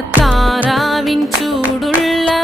தாராவின் சூடுள்ள